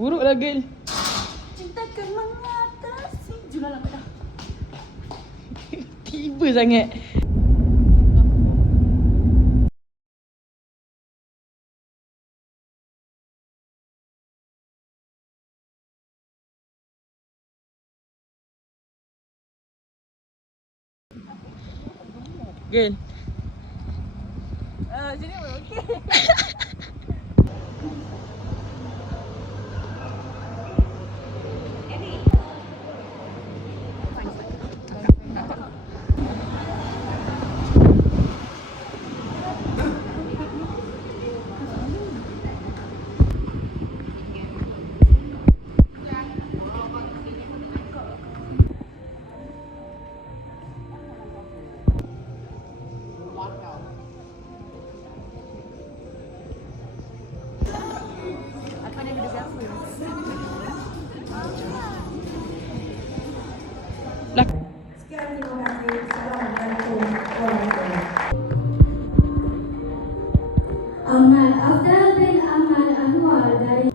Buruk lah girl. Cintakan mengatasi. Jual lambat dah. Tiba sangat. Girl. Jadi okey. Lah. Sekian, terima kasih. Assalamualaikum warahmatullahi Ahmad Afdal bin Ahmad Anwar dari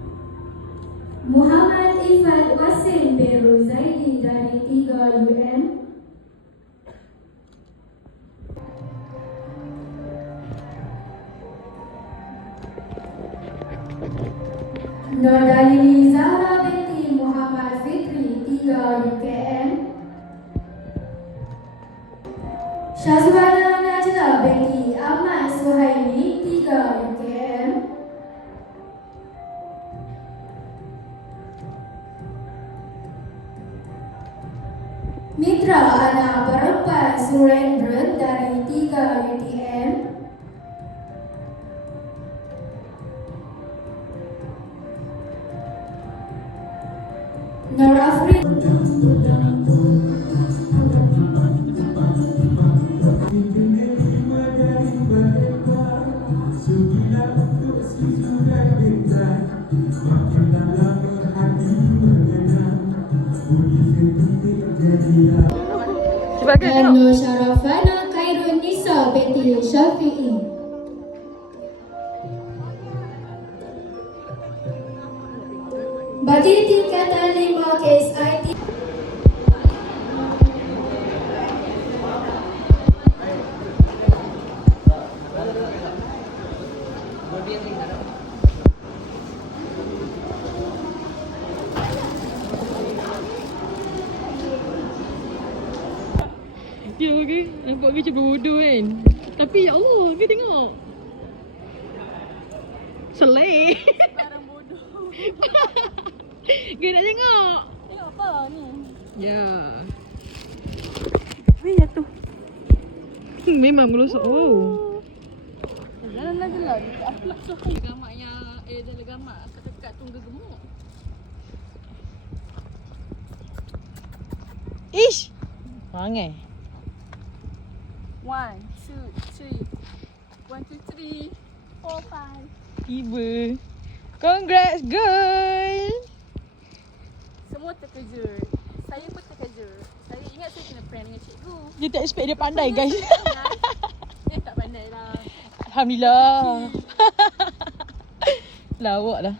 Muhammad Ifat Wasim Beru Zaidi dari 3 UM. Nurdalini Zahra binti Muhammad Fitri 3 UKM. Syazwana Najla binti Ahmad Suhaimi 3 UKM. Mitra anak perempuan Surendra dari 3 UTM. Nur Afri Cepat girl tengok. Nur Syarafana Khairun Nisa binti Syafi'i. Bagi tingkatan 5 KSIT. Ya ke? Nampak ke macam bodoh kan? Tapi ya Allah, ke tengok. Seleh. Barang bodoh. Ke nak tengok. Tengok apa ni? Ya. Weh, ya tu. Memang melosok. Oh. Jalan lagi lah. Akhlak tu. Gamak yang dalam gamak dekat tunggu gemuk. Ish. Perangai. 1, 2, 3. 1, 2, 3. 4, 5. Tiba. Congrats girl. Semua terkejut. Saya pun terkejut. Saya ingat saya kena prank dengan cikgu. Dia tak expect dia pandai guys. Tak pandai lah. Alhamdulillah. Lawak lah.